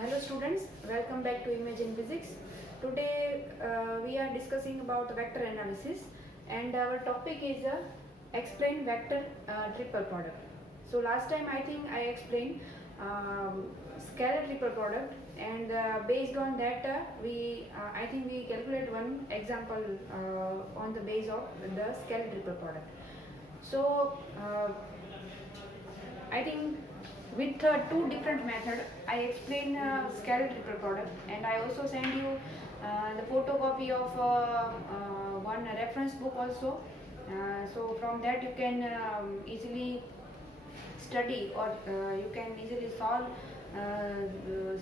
Hello students, welcome back to Imagine Physics. Today we are discussing about vector analysis and our topic is explain vector triple product. So last time I think I explained scalar triple product and based on that I think we calculate one example on the base of the scalar triple product. So I think with two different methods I explain scalar triple product, and I also send you the photocopy of one reference book also. So from that you can easily study or you can easily solve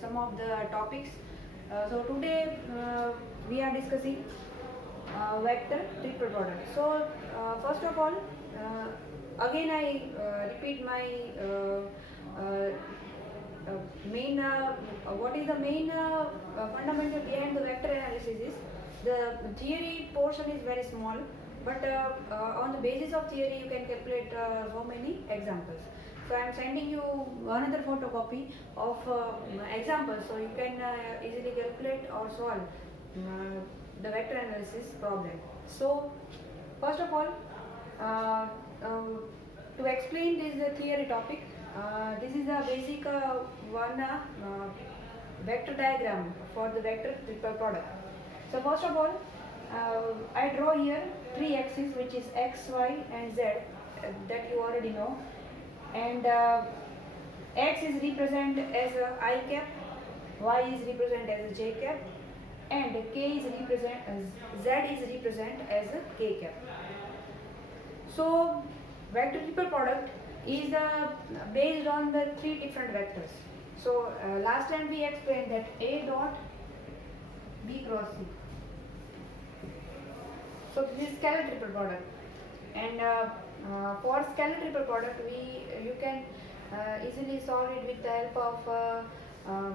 some of the topics. So today we are discussing vector triple product. So first of all, again I repeat my what is the main fundamental behind the vector analysis is the theory portion is very small, but on the basis of theory you can calculate so many examples. So I am sending you another photocopy of examples, so you can easily calculate or solve the vector analysis problem. So first of all, to explain this theory topic, this is a basic one vector diagram for the vector triple product. So first of all, I draw here three axes, which is x, y and z, that you already know, and x is represented as I cap, y is represented as j cap, and k is represented as z is represented as k cap. So vector triple product is based on the three different vectors. So last time we explained that A dot B cross C. So this is scalar triple product, and for scalar triple product you can easily solve it with the help of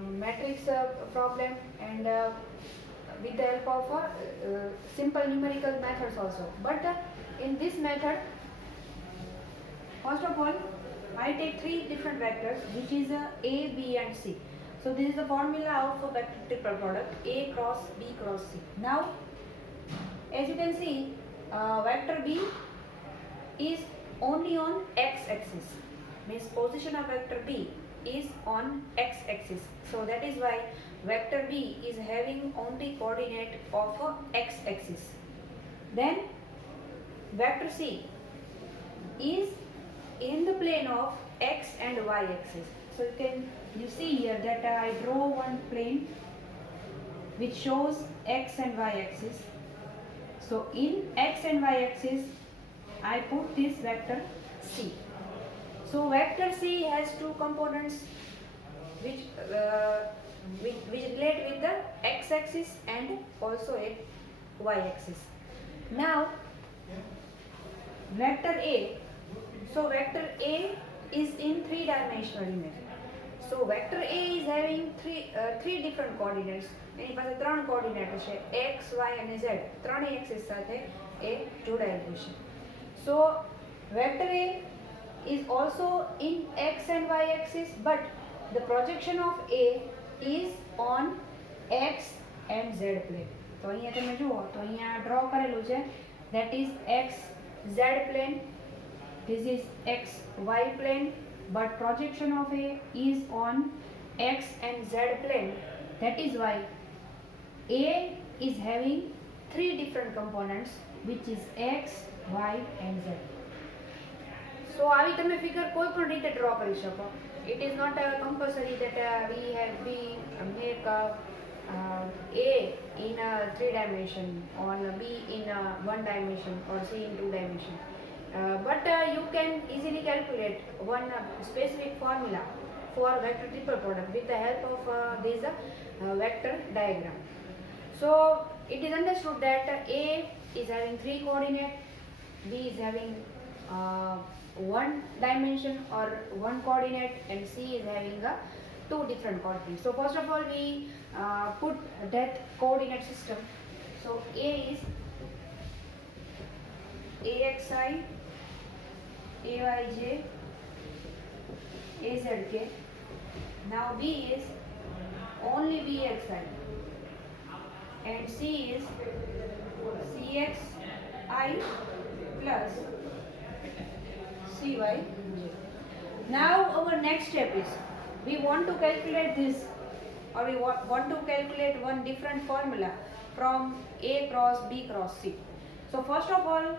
matrix problem and with the help of simple numerical methods also. But in this method, first of all, I take three different vectors, which is A, B and C. So this is the formula of a vector triple product, A cross B cross C. Now, as you can see, vector B is only on x-axis, means position of vector B is on x-axis. So that is why vector B is having only coordinate of x-axis. Then vector C is in the plane of x and y axis. So you see here that I draw one plane which shows x and y axis. So in x and y axis I put this vector C. So vector C has two components which relate with the x axis and also a y axis. Now vector A, so vector A is in three-dimensional image. So vector A is having three different coordinates. એની પાસે ત્રણ coordinate છે x, y અને z. ત્રણેય axis સાથે એ જોડાયેલું છે. So vector A is also in x and y axis, but the projection of A is on x and z plane. તો અહીંયા તમે જુઓ તો અહીંયા ડ્રો કરેલું છે, that is x z plane. This is x y plane, but projection of A is on x and z plane. That is why A is having three different components, which is x, y and z. So આવી તમે figure કોઈ પણ રીતે draw કરી શકો. It is not compulsory that we make A in a 3 dimension, or B in one dimension, or C in 2 dimension. But you can easily calculate one specific formula for vector triple product with the help of this vector diagram. So it is understood that A is having three coordinates, B is having one dimension or one coordinate, and C is having two different coordinates. So first of all we put that coordinate system. So A is AXI, AYJ, AZK. Now B is be bxi and c is cxi plus cyj. Now our next step is we want to calculate this, or we want to calculate one different formula from A cross B cross C. So first of all,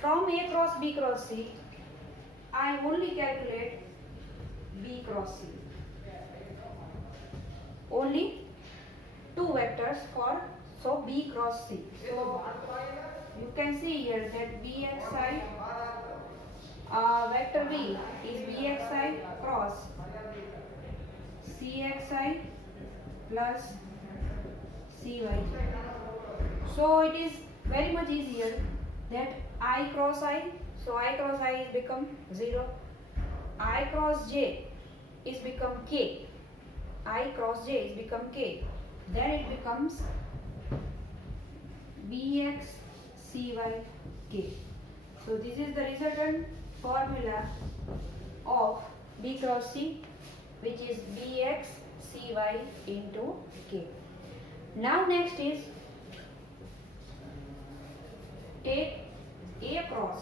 from A cross B cross C, I only calculate B cross C. Only two vectors for B cross C. So you can see here that bxi vector B is bxi cross cxi plus cyj. So it is very much easier that I cross I, so I cross I is become 0, I cross j is become k, I cross j is become k, then it becomes bx cy k. So this is the resultant formula of B cross C, which is bx cy into k. Now next is take A cross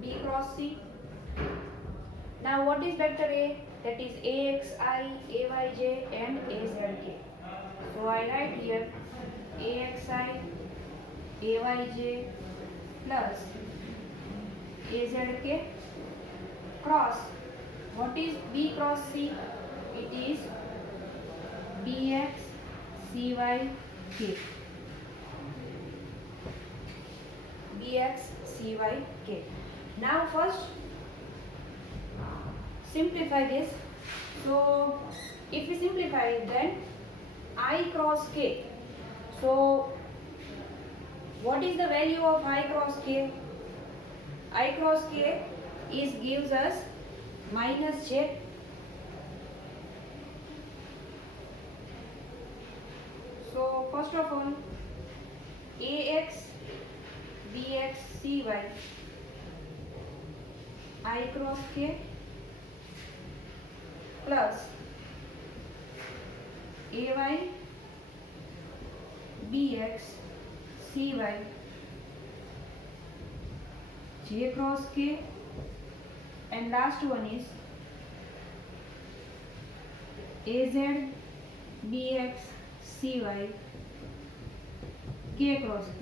B cross C. Now what is vector A? That is axi, ayj and azk. So I write here axi, ayj plus azk cross. What is B cross C? It is bx cy k. bx cy k. Now first simplify this. So if we simplify it, then I cross k. So what is the value of I cross k? I cross k is gives us minus j. So first of all, ax bx cy I cross k plus ay bx cy j cross k, and last one is az bx cy k cross k.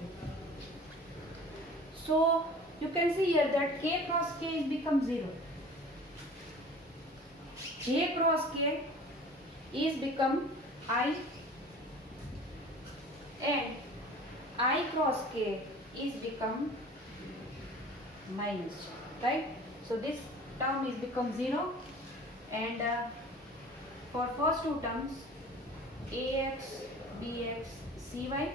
So you can see here that k cross k is become 0. J cross k is become I, and I cross k is become minus, right? So this term is become 0, and for first two terms ax bx cy,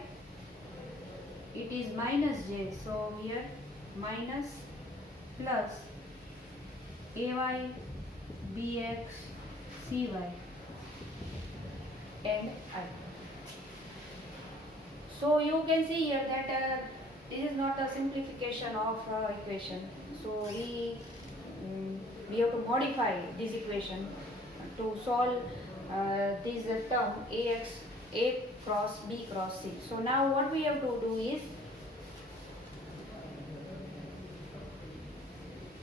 it is minus j, so here minus plus ay bx cy and I. So you can see here that this is not a simplification of equation. So we have to modify this equation to solve this term ax A cross B cross C. So now what we have to do is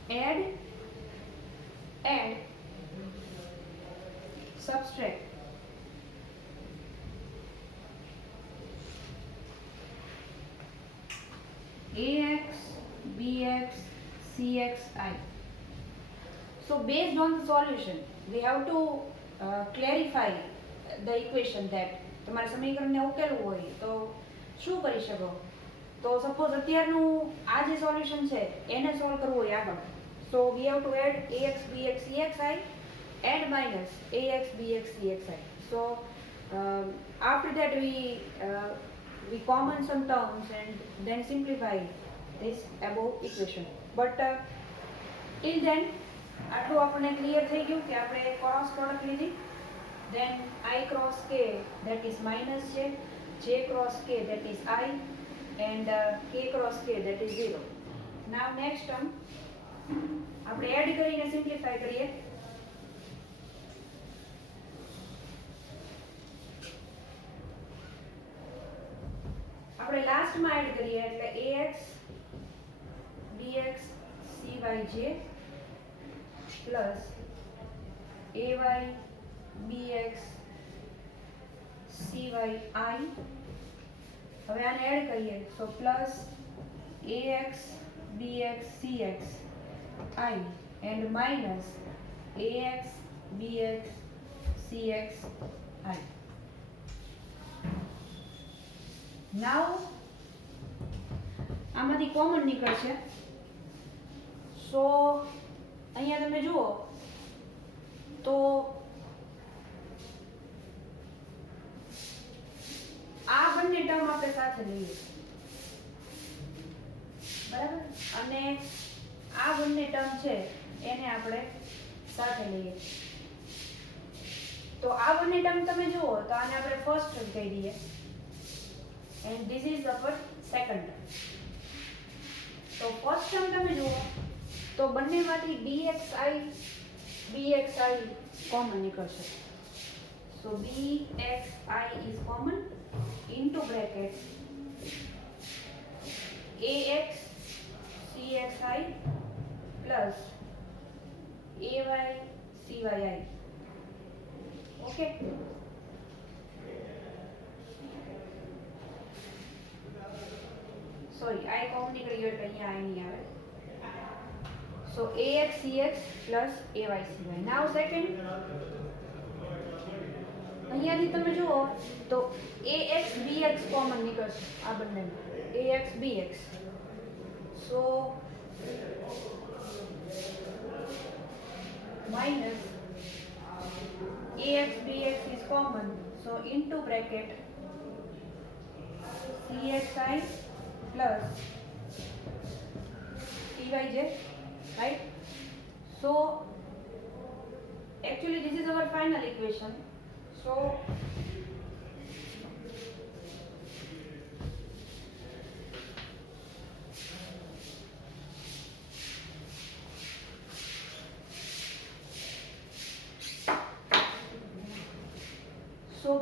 add and subtract. Ax bx cxi. So based on the solution, we have to clarify the equation that તમારે સમીકરણને ઉકેલવું હોય તો શું કરી શકો? તો suppose અત્યારનું આ જે સોલ્યુશન છે એને સોલ્વ કરવું હોય આગળ, so we have to add ax bx cxi and minus ax bx cxi. So after that we common some terms and then simplify this above equation. But till then આટલું આપણને clear થઈ ગયું કે આપણે cross product લીધી. Then I cross k, that is minus j, j cross k, that is I, and k cross k, that is 0. Now next term આપણે add કરીને simplify કરીએ. લાસ્ટમાં એડ કરીએ એટલે ax bx cyj plus ay bx cy હવે આને add કરીએ તો plus ax bx cx I and minus ax bx cx I. Now આમાંથી કોમન નીકળશે, સો અહીંયા તમે જુઓ તો આ બંને ટર્મ આપણે સાથે લઈએ, બરાબર, અને આ બંને ટર્મ છે એને આપણે સાથે લઈએ. તો આ બંને ટર્મ તમે જુઓ તો આને આપણે ફર્સ્ટ ટર્મ કહી દઈએ and this is our second term. તો ફર્સ્ટ ટર્મ તમે જુઓ તો બંનેમાંથી bxi કોમન નીકળશે. So bxi is common into bracket ax cxi plus ay cyi. Okay. Sorry, I common નીકળી ગયો એટલે અહીંયા I નહીં આવે. So ax cx plus ay cy. Now second, અહીંયાથી તમે જુઓ તો ax bx કોમન નીકળશે આ બંનેમાં, ax bx. So minus ax bx is common, so into bracket cxi plus cyj, right? So actually this is our final equation. So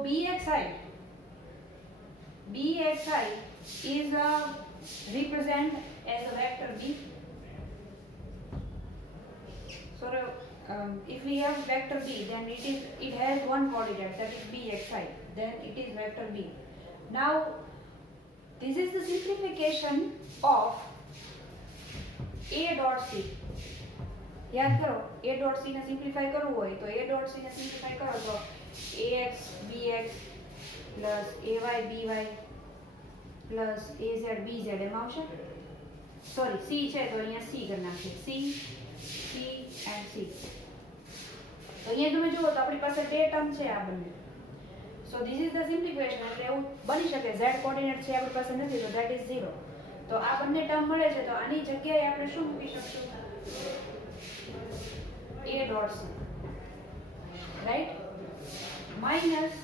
bxi is represent as a vector b. So if we have vector b, then it has one coordinate, that is bxi, then it is vector b. Now this is the simplification of a dot c. याद करो a dot c ने simplify करવું હોય તો a dot c ને simplify કરો તો ax bx plus ay by plus az bz એમ આવશે. Sorry c છે તો અહીંયા c કરી નાખીએ, c and c. તો અહીંયા તમે જુઓ તો આપણી પાસે બે ટર્મ છે આ બંને. So this is the simplification. એટલે એવું બની શકે z કોઓર્ડિનેટ છે આપણી પાસે નથી તો ધેટ ઇઝ 0. તો આ બંને ટર્મ મળે છે તો આની જગ્યાએ આપણે શું મૂકી શકશું? a dot c, right? Minus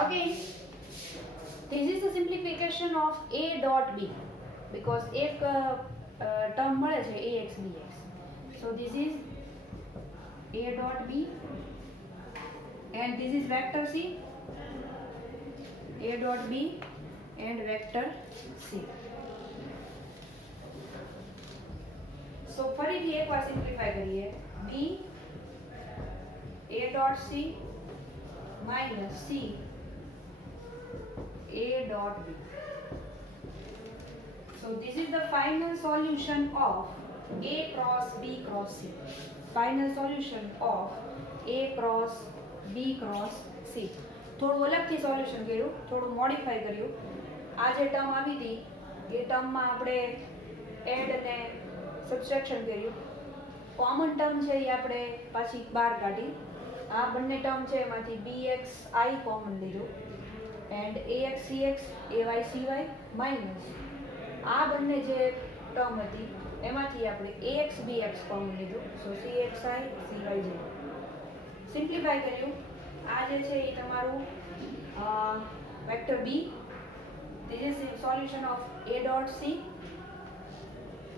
again this is the simplification of a dot b because એક ટર્મ મળે છે ax bx. So this is a dot b and this is vector c, a dot b and vector c. So ફરીથી એકવાર simplify કરીએ, b a dot c minus c a dot b. So this is the final solution of a cross b cross c. Final solution of a cross b cross c. થોડું અલગથી solution કર્યું, થોડું modify કર્યું. આ જે term આવી હતી એ ટર્મમાં આપણે એડ અને સબટ્રેક્શન કર્યું. કોમન ટર્મ છે એ આપણે પાછી બહાર કાઢી. આ બંને ટર્મ છે એમાંથી bxi કોમન લીધું and ax cx ay cy minus આ બંને જે ટર્મ હતી એમાંથી આપણે ax bx કોમન લીધું. સો cxi cyj સિમ્પ્લિફાઈ કર્યું. આ જે છે એ તમારું vector b. This is the solution of a dot c.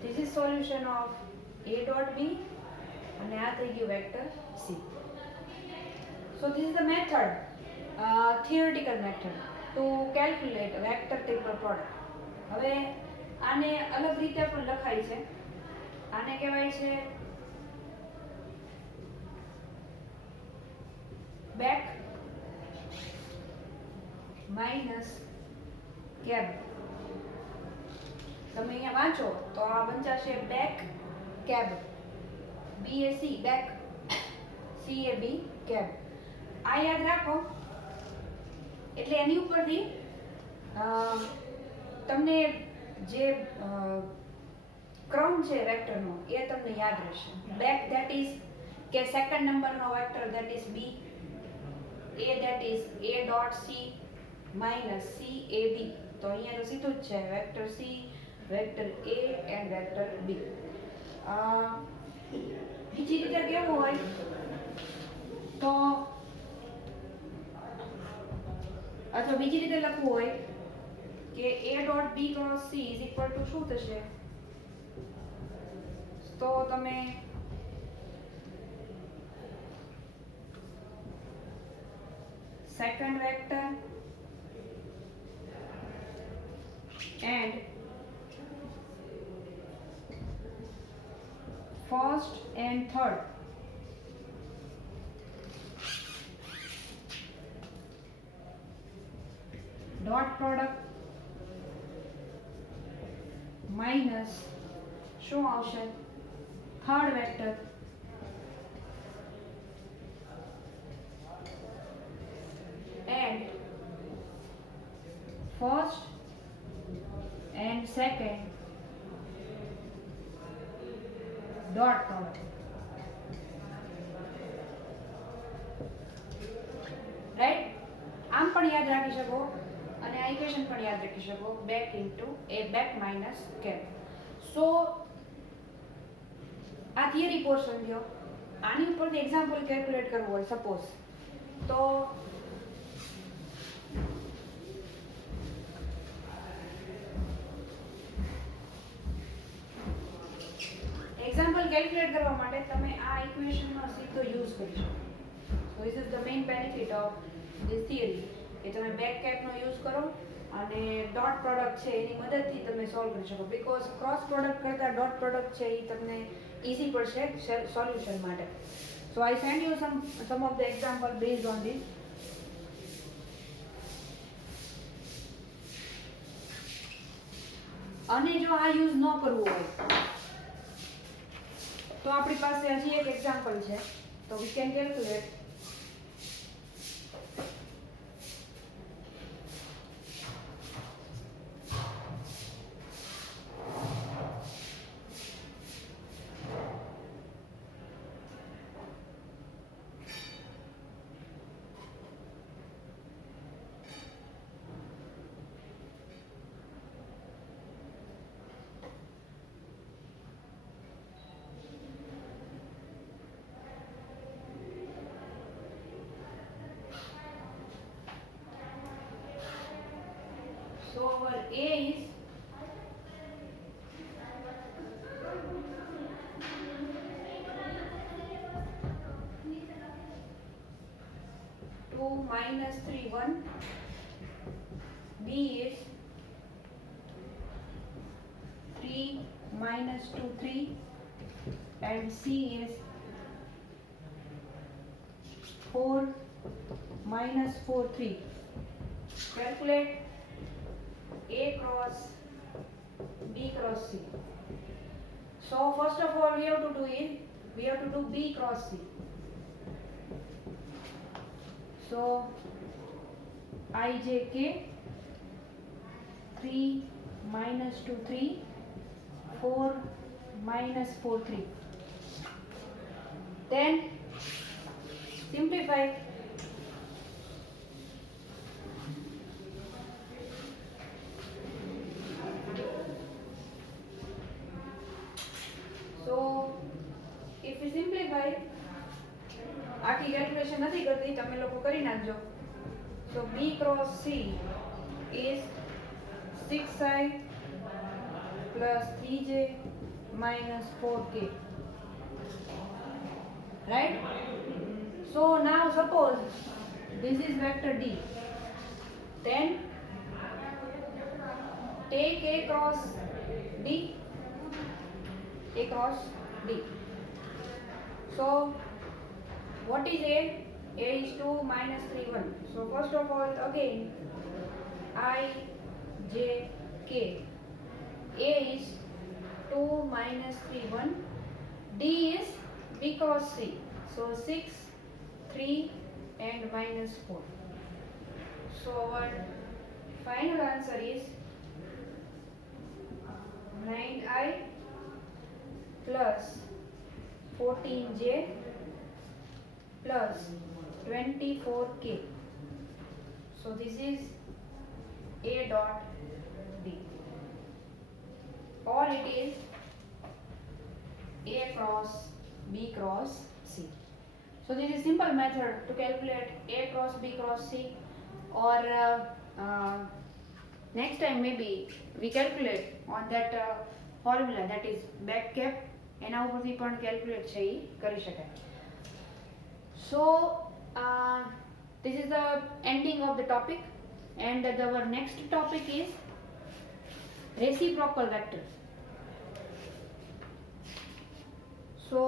This is solution of a dot b અને આ થઈ ગયું vector c. So this is the method, theoretical method to calculate vector triple product. હવે આને અલગ રીતે પણ લખાય છે. આને કહેવાય છે બેક માઇનસ કેબ. તમે અહીંયા વાંચો તો આ વંચાશે back cab. BAC back, CAB cab. આ યાદ રાખો એટલે એની ઉપરથી તમને જે ક્રમ છે વેક્ટરનો એ તમને યાદ રહેશે. બેક ધેટ ઇઝ કે સેકન્ડ નંબરનો vector that is B, A that is A dot C minus CAB. તો અહીંયા તો સીધું જ છે vector C, vector A and vector B. બીજી રીતે કેવું હોય તો અથવા બીજી રીતે લખવું હોય કે A dot B cross C is equal to શું થશે? તો તમે second vector and first and third dot product minus શું આવશે? Third vector and first and second dot product. Right? આમ પણ યાદ રાખી શકો અને આ ઇક્વેશન પણ યાદ રાખી શકો. બેક ઇન્ટુ એ બેક માઇનસ કેપ. સો આ થિયરી પોર્શન થયો. આની ઉપરથી એક્ઝામ્પલ કેલ્ક્યુલેટ કરવું હોય સપોઝ તો એક્ઝામ્પલ કેલ્ક્યુલેટ કરવા માટે તમે આ ઇક્વેશનનો સીધો યુઝ કરી શકો. So this is the main benefit of this theory કે તમે બેક કેપનો યુઝ કરો અને ડોટ પ્રોડક્ટ છે એની મદદથી તમે સોલ્વ કરી શકો. બીકોઝ ક્રોસ પ્રોડક્ટ કરતાં ડોટ પ્રોડક્ટ છે એ તમને ઇઝી પડશે સોલ્યુશન માટે. So I send you some of the example based on this. અને જો આ યુઝ ન કરવું હોય તો આપણી પાસે હજી એક એક્ઝામ્પલ છે. તો we can calculate so our A is two minus 3 1. B is 3 minus 2 3 and C is 4 minus 4 3. Calculate A cross B cross C. So first of all we have to do B cross C. So IJK 3 minus 2 3 4 minus 4 3. Then simplify. So if we simplify, આખી calculation નથી કરતી, તમે લોકો કરી નાખજો. So B cross C is 6I plus 3J minus 4K. Right? So now suppose this is vector D. Then take A cross D. A cross D. So what is A? A is 2 minus 3 1. So first of all again I J K. A is 2 minus 3 1. D is B cross C. So 6 3 and minus 4. So our final answer is 9I plus 14J plus 24K. So this is A dot B, or it is A cross B cross C. So this is simple method to calculate A cross B cross C, or next time maybe we calculate on that formula, that is back cap. એના ઉપરથી પણ calculate છે ઈ કરી શકાય. So this is the ending of the topic, and our next topic is reciprocal vectors. So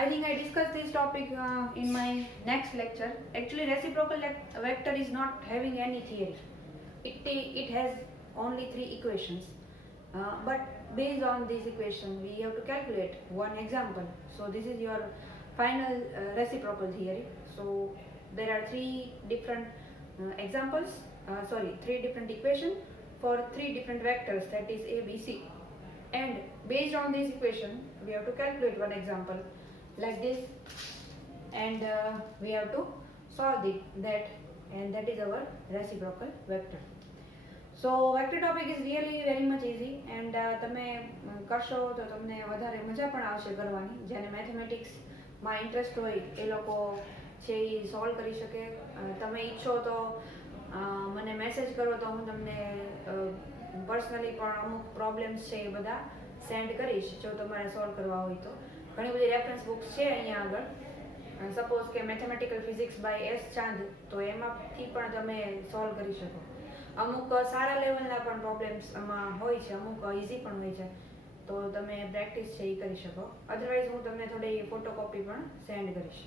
I think I discussed this topic in my next lecture. Actually reciprocal vector is not having any theory. It has only 3 equations, but based on this equation we have to calculate one example. So this is your final reciprocal theory. So there are 3 different examples, 3 different equations for 3 different vectors, that is A, B, C. And based on this equation we have to calculate one example like this, and we have to solve that, and that is our reciprocal vector. So vector topic is really very much easy, and તમે કરશો તો તમને વધારે મજા પણ આવશે કરવાની. જેને મેથેમેટિક્સ માં ઇન્ટરેસ્ટ હોય એ લોકો છે એ સોલ્વ કરી શકે. તમે ઈચ્છો તો મને મેસેજ કરો તો હું તમને પર્સનલી પણ અમુક પ્રોબ્લેમ્સ છે એ બધા સેન્ડ કરીશ જો તમારે સોલ્વ કરવા હોય તો. ઘણી બધી રેફરન્સ બુક્સ છે અહીંયા આગળ. સપોઝ કે મેથેમેટિકલ ફિઝિક્સ બાય એસ ચાંદ, તો એમાંથી પણ તમે સોલ્વ કરી શકો. અમુક સારા લેવલના પણ પ્રોબ્લેમ્સ આમાં હોય છે, અમુક ઇઝી પણ હોય છે, તો તમે પ્રેક્ટિસ છે એ કરી શકો. અધરવાઇઝ હું તમને થોડી ફોટોકોપી પણ સેન્ડ કરીશ.